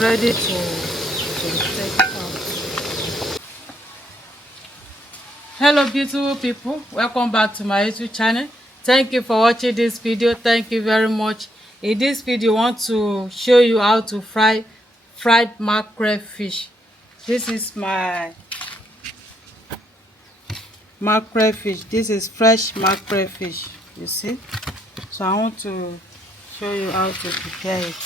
ready to take out. Hello beautiful people, welcome back to my YouTube channel. Thank you for watching this video. Thank you very much. In this video I want to show you how to fry fried mackerel fish. This is my mackerel fish. This is fresh mackerel fish, you see. So I want to show you how to prepare it.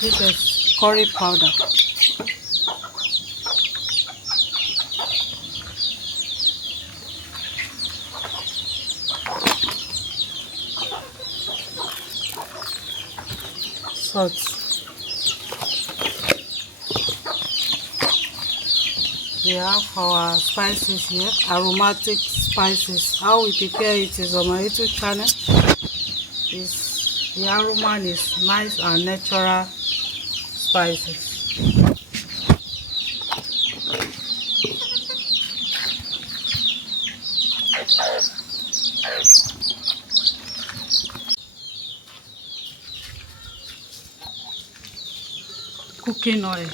This is curry powder. Salt. We have our spices here, aromatic spices. How we prepare it is on my YouTube channel. The aroma is nice and natural spices. Cooking oil.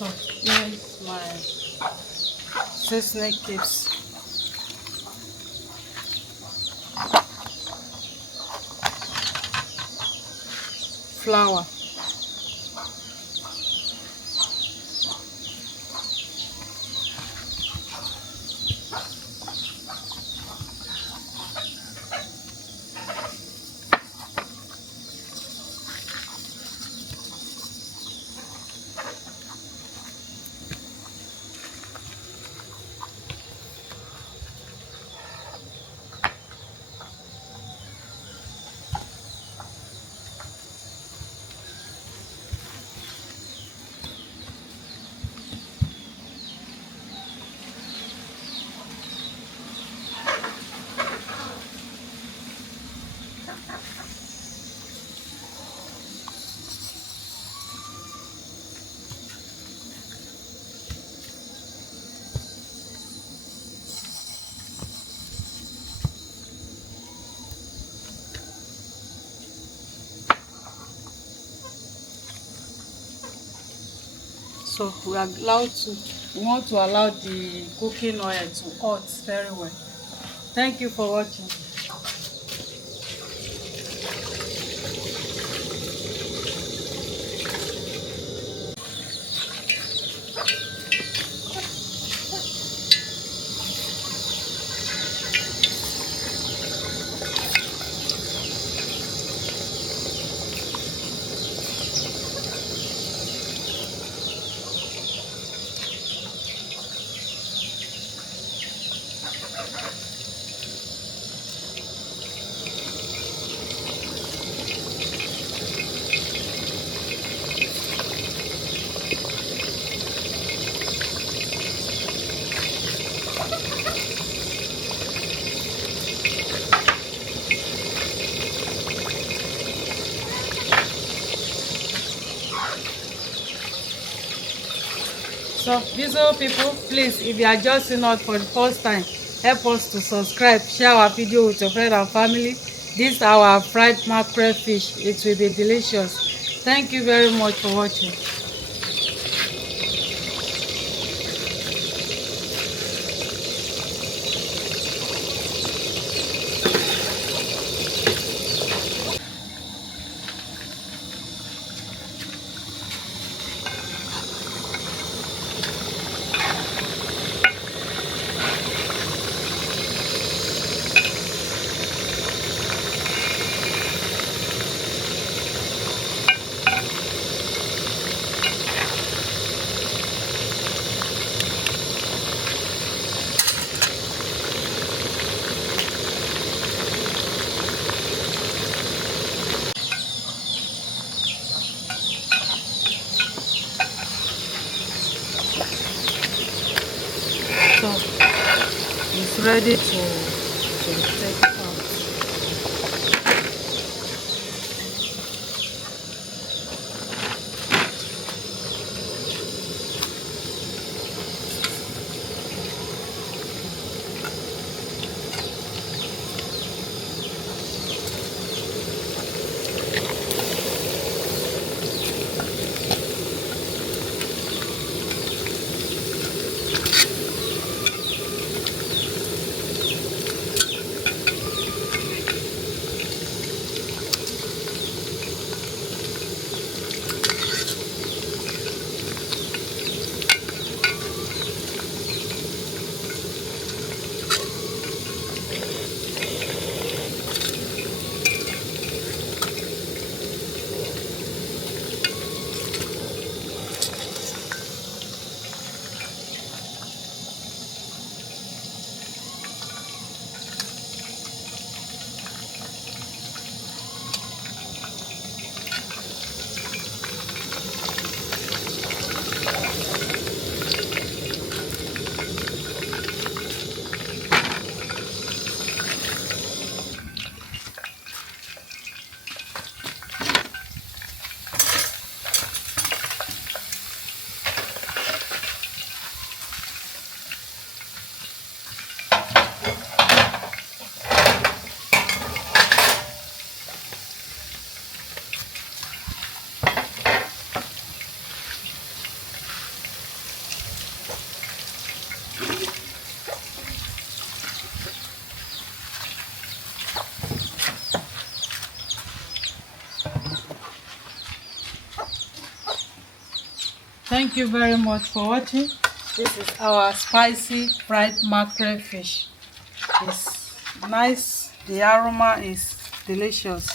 So here is my seasoning tips. Flour. So we want to allow the cooking oil to hot very well. Thank you for watching. So beautiful people, please, if you are just seeing us for the first time, help us to subscribe, share our video with your friends and family. This is our fried mackerel fish. It will be delicious. Thank you very much for watching. So it's ready to take out. Thank you very much for watching. This is our spicy fried mackerel fish. It's nice. The aroma is delicious.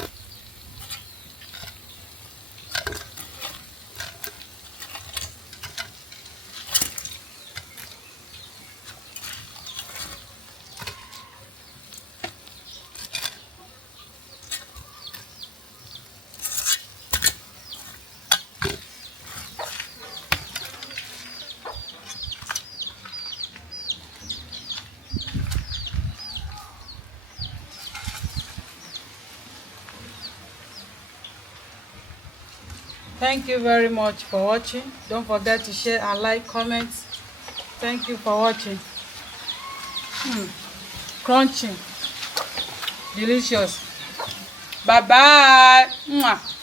Thank you very much for watching. Don't forget to share and like, comments. Thank you for watching. Crunchy, delicious. Bye bye. Mwah.